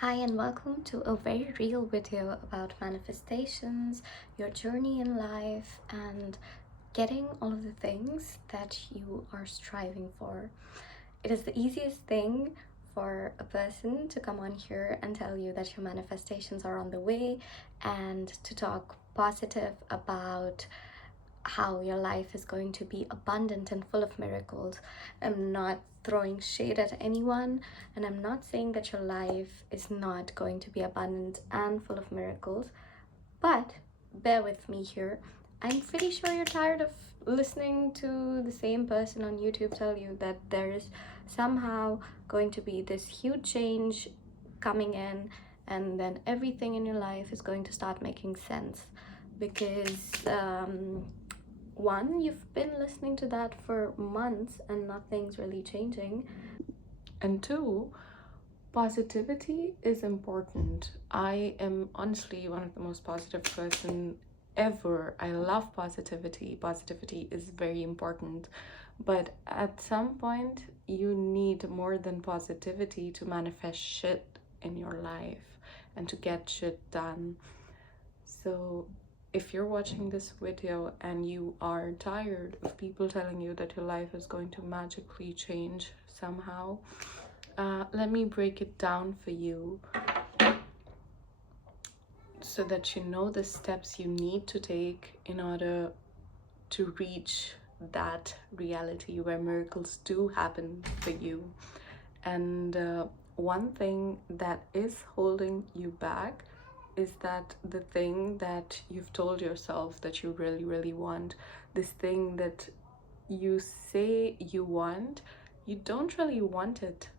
Hi, and welcome to a very real video about manifestations, your journey in life, and getting all of the things that you are striving for. It is the easiest thing for a person to come on here and tell you that your manifestations are on the way and to talk positive about how your life is going to be abundant and full of miracles. I'm not throwing shade at anyone, and I'm not saying that your life is not going to be abundant and full of miracles, but bear with me here. I'm pretty sure you're tired of listening to the same person on YouTube tell you that there is somehow going to be this huge change coming in, and then everything in your life is going to start making sense. Because one, you've been listening to that for months and nothing's really changing. And two, positivity is important. I am honestly one of the most positive person ever. I love positivity. Positivity is very important. But at some point, you need more than positivity to manifest shit in your life and to get shit done. So if you're watching this video and you are tired of people telling you that your life is going to magically change somehow, let me break it down for you so that you know the steps you need to take in order to reach that reality where miracles do happen for you. And one thing that is holding you back is that the thing that you've told yourself that you really, really want, this thing that you say you want, you don't really want it.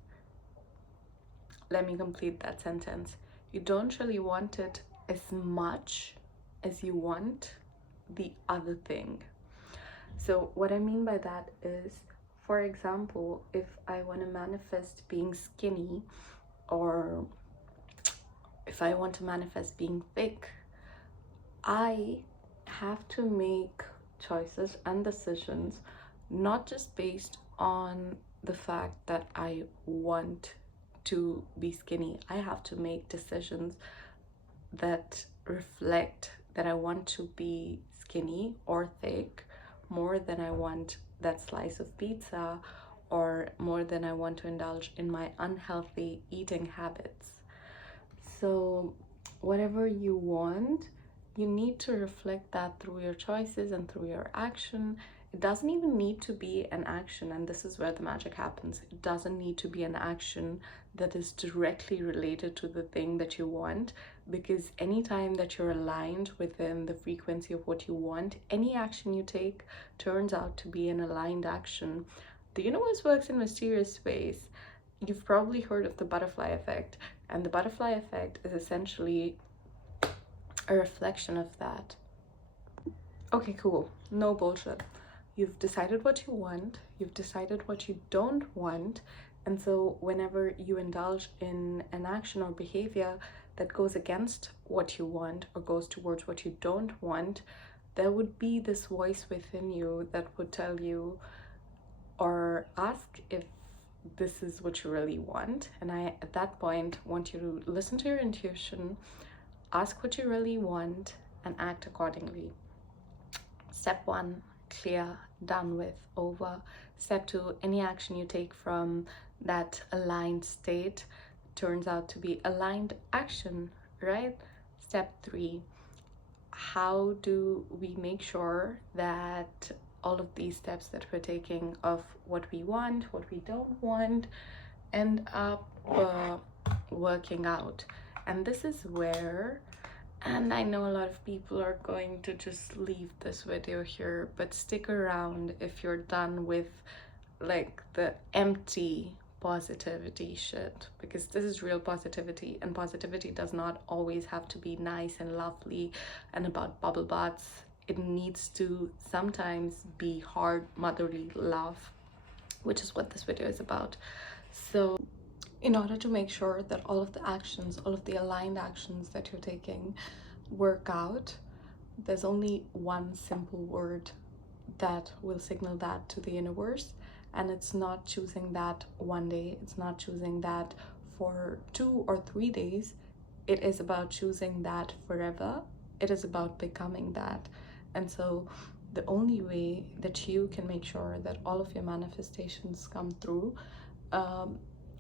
Let me complete that sentence. You don't really want it as much as you want the other thing. So, what I mean by that is, for example, if I want to manifest being skinny, or if I want to manifest being thick, I have to make choices and decisions not just based on the fact that I want to be skinny. I have to make decisions that reflect that I want to be skinny or thick more than I want that slice of pizza, or more than I want to indulge in my unhealthy eating habits. So, whatever you want, you need to reflect that through your choices and through your action. It doesn't even need to be an action, and this is where the magic happens. It doesn't need to be an action that is directly related to the thing that you want, because anytime that you're aligned within the frequency of what you want, any action you take turns out to be an aligned action. The universe works in mysterious ways. You've probably heard of the butterfly effect, and the butterfly effect is essentially a reflection of that. Okay, cool. No bullshit. You've decided what you want, you've decided what you don't want, and so whenever you indulge in an action or behavior that goes against what you want or goes towards what you don't want, there would be this voice within you that would tell you or ask if this is what you really want. And I, at that point, want you to listen to your intuition, ask what you really want, and act accordingly. Step one, clear, done with, over. Step two, any action you take from that aligned state turns out to be aligned action, right? Step three, how do we make sure that all of these steps that we're taking of what we want, what we don't want, end up working out? And this is where, and I know a lot of people are going to just leave this video here, but stick around if you're done with like the empty positivity shit, because this is real positivity, and positivity does not always have to be nice and lovely and about bubble baths. It needs to sometimes be hard motherly love, which is what this video is about. So in order to make sure that all of the actions, all of the aligned actions that you're taking work out, there's only one simple word that will signal that to the universe. And it's not choosing that one day, it's not choosing that for 2 or 3 days, it is about choosing that forever. It is about becoming that. And so the only way that you can make sure that all of your manifestations come through,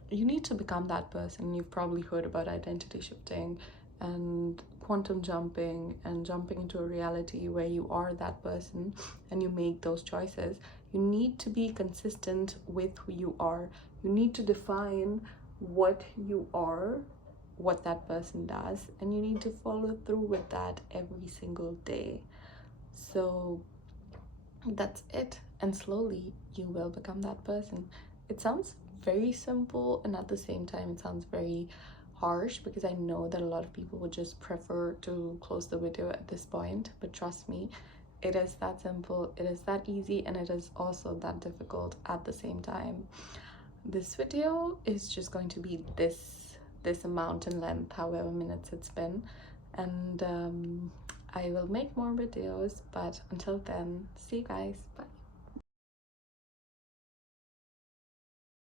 you need to become that person. You've probably heard about identity shifting and quantum jumping and jumping into a reality where you are that person and you make those choices. You need to be consistent with who you are. You need to define what you are, what that person does, and you need to follow through with that every single day. So that's it, and slowly you will become that person. It sounds very simple, and at the same time it sounds very harsh, because I know that a lot of people would just prefer to close the video at this point, but trust me, it is that simple, it is that easy, and it is also that difficult at the same time. This video is just going to be this amount in length, however minutes it's been, and I will make more videos, but until then, see you guys, bye.